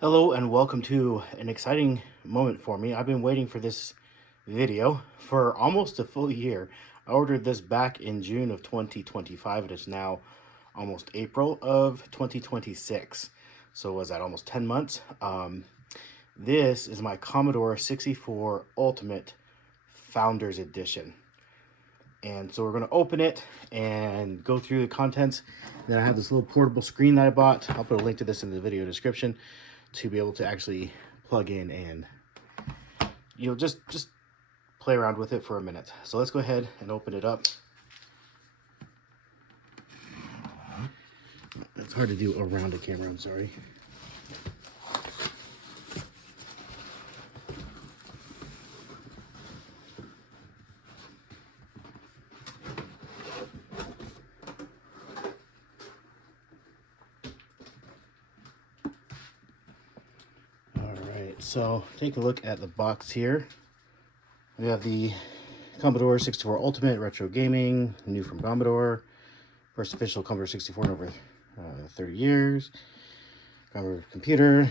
Hello and welcome to an exciting moment for me. I've been waiting for this video for almost a full year. I ordered this back in June of 2025. It is now almost April of 2026. So was that almost 10 months? This is my Commodore 64 Ultimate Founders Edition. And so we're going to open it and go through the contents. Then I have this little portable screen that I bought. I'll put a link to this in the video description to be able to actually plug in and just play around with it for a minute. So let's go ahead and open it up. It's hard to do around a camera, I'm sorry. So take a look at the box here. We have the Commodore 64 Ultimate Retro Gaming, new from Commodore. First official Commodore 64 in over 30 years. Commodore computer.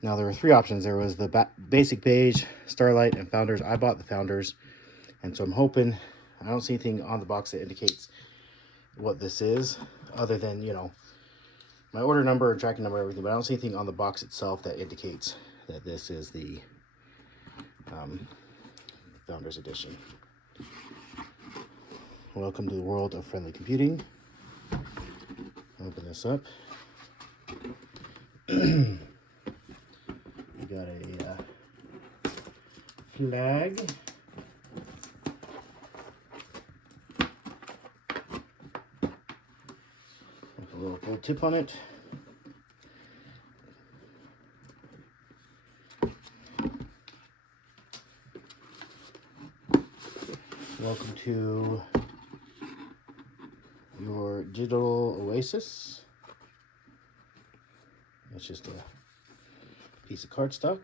Now there were three options. There was the basic beige, Starlight, and Founders. I bought the Founders, and so I'm hoping, I don't see anything on the box that indicates what this is, other than, my order number and tracking number and everything, but I don't see anything on the box itself that indicates that this is the Founders Edition. Welcome to the world of friendly computing. Open this up. We got a flag. With a little gold tip on it. Welcome to your digital oasis. It's just a piece of cardstock.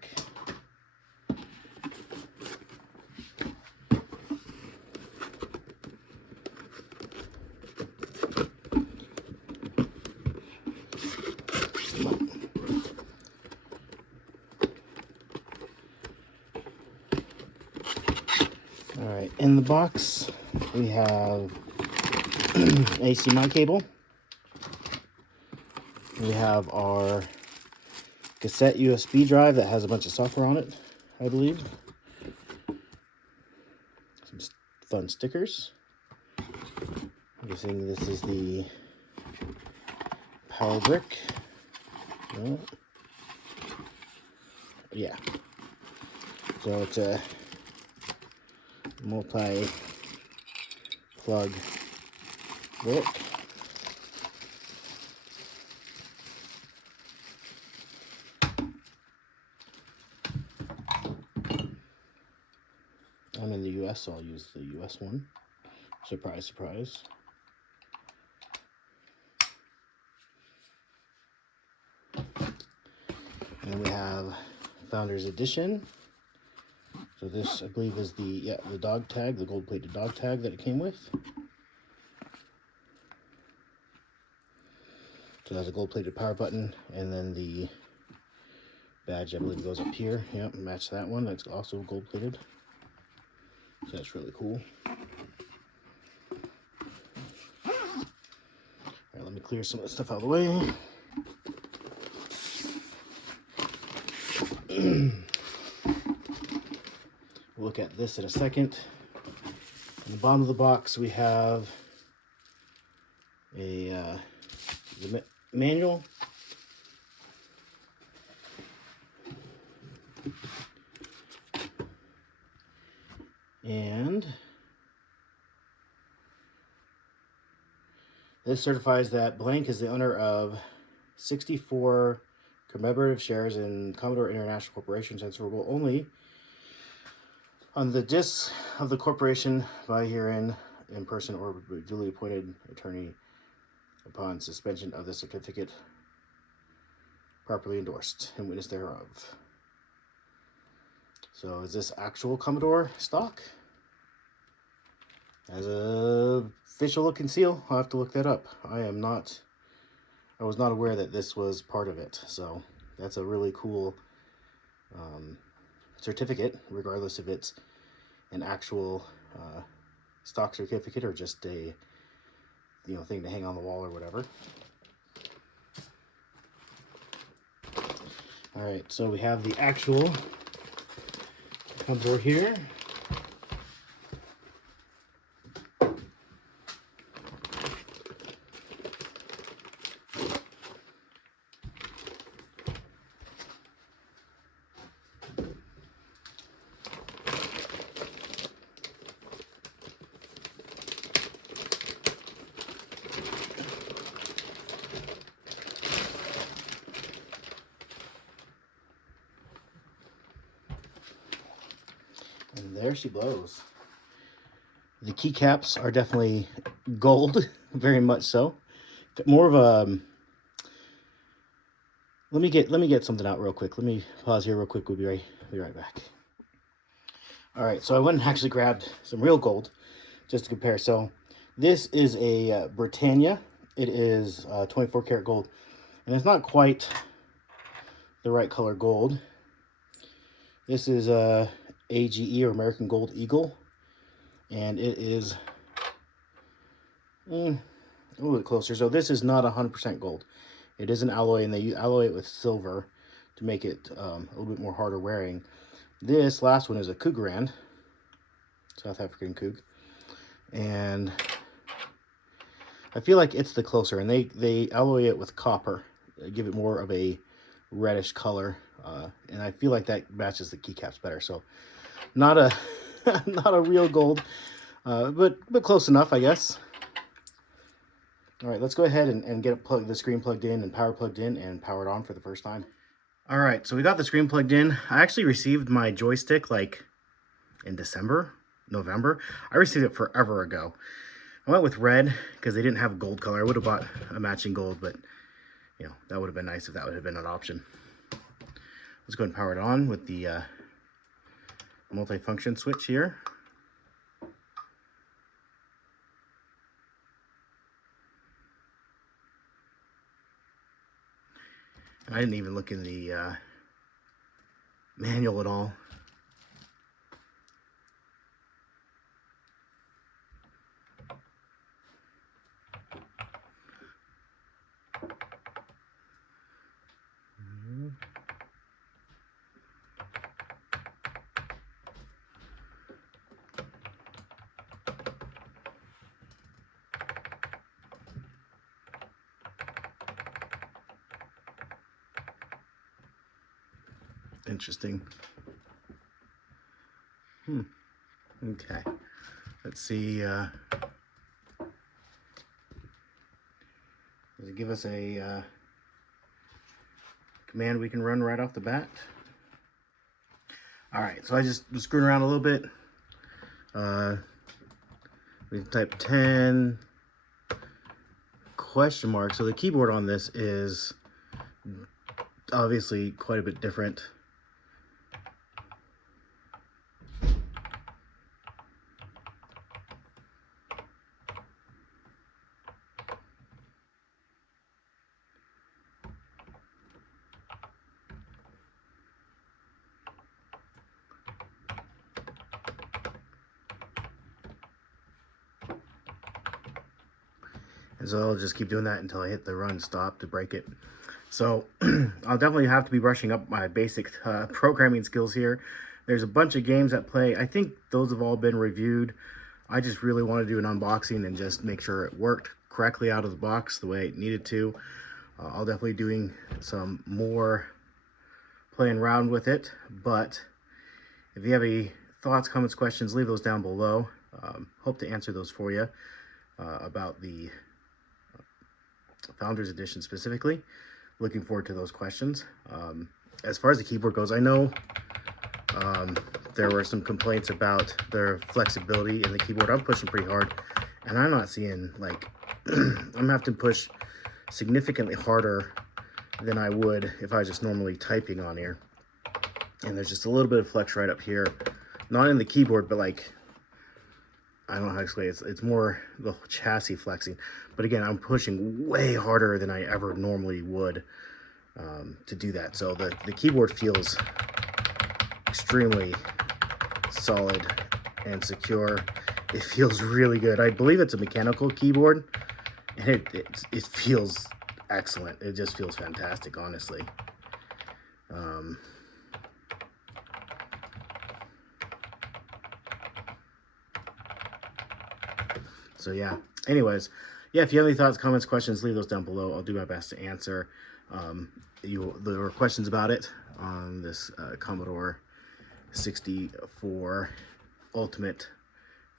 All right, in the box we have HDMI cable. We have our cassette USB drive that has a bunch of software on it, I believe. Some fun stickers. I'm guessing this is the power brick. No. Yeah. So it's a multi-plug brick. I'm in the US, so I'll use the US one. Surprise, surprise. And we have Founders Edition. So this, I believe, is the dog tag, the gold-plated dog tag that it came with. So it has a gold-plated power button, and then the badge, I believe, goes up here. Yep, match that one. That's also gold-plated. So that's really cool. All right, let me clear some of the stuff out of the way. We'll look at this in a second. In the bottom of the box, we have the manual. And this certifies that blank is the owner of 64 commemorative shares in Commodore International Corporation, transferable only on the discs of the corporation by herein in person or duly appointed attorney upon suspension of the certificate properly endorsed and witness thereof. So is this actual Commodore stock? As a official look and seal, I'll have to look that up. I am not I was not aware that this was part of it. So that's a really cool certificate, regardless if it's an actual stock certificate or just a thing to hang on the wall or whatever. All right, so we have the actual Commodore here. And there she blows. The keycaps are definitely gold, very much so. More of a let me get something out real quick. Let me pause here real quick. We'll be right back. All right, so I went and actually grabbed some real gold just to compare. So this is a Britannia. It is 24 karat gold, and it's not quite the right color gold. This is AGE, or American Gold Eagle, and it is a little bit closer. So this is not 100% gold. It is an alloy, and they alloy it with silver to make it a little bit more harder wearing. This last one is a Cougarand, South African Coug, and I feel like it's the closer, and they alloy it with copper, give it more of a reddish color, and I feel like that matches the keycaps better. So not a not a real gold, but close enough, I guess. All right, let's go ahead and get the screen plugged in and power plugged in and powered on for the first time. All right, so we got the screen plugged in. I actually received my joystick like in November. I received it forever ago. I went with red because they didn't have gold color. I would have bought a matching gold, but that would have been nice if that would have been an option. Let's go ahead and power it on with the multi-function switch here. I didn't even look in the manual at all. Interesting. Okay. Let's see. Does it give us a command we can run right off the bat? All right. So I just was screwing around a little bit. We type 10 question mark. So the keyboard on this is obviously quite a bit different. And so I'll just keep doing that until I hit the run stop to break it. So I'll definitely have to be brushing up my basic programming skills here. There's a bunch of games at play. I think those have all been reviewed. I just really want to do an unboxing and just make sure it worked correctly out of the box the way it needed to. I'll definitely doing some more playing around with it. But if you have any thoughts, comments, questions, leave those down below. Hope to answer those for you about the Founders Edition specifically. Looking forward to those questions. As far as the keyboard goes, I know there were some complaints about their flexibility in the keyboard. I'm pushing pretty hard, and I'm not seeing, like, I'm having to push significantly harder than I would if I was just normally typing on here. And there's just a little bit of flex right up here. Not in the keyboard, but like I don't know how to explain it. It's more the chassis flexing. But again, I'm pushing way harder than I ever normally would to do that. So the keyboard feels extremely solid and secure. It feels really good. I believe it's a mechanical keyboard, and it feels excellent. It just feels fantastic, honestly. So yeah, anyways, yeah, if you have any thoughts, comments, questions, leave those down below. I'll do my best to answer. There were questions about it on this Commodore 64 Ultimate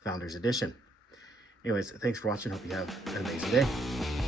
Founders Edition. Anyways, thanks for watching. Hope you have an amazing day.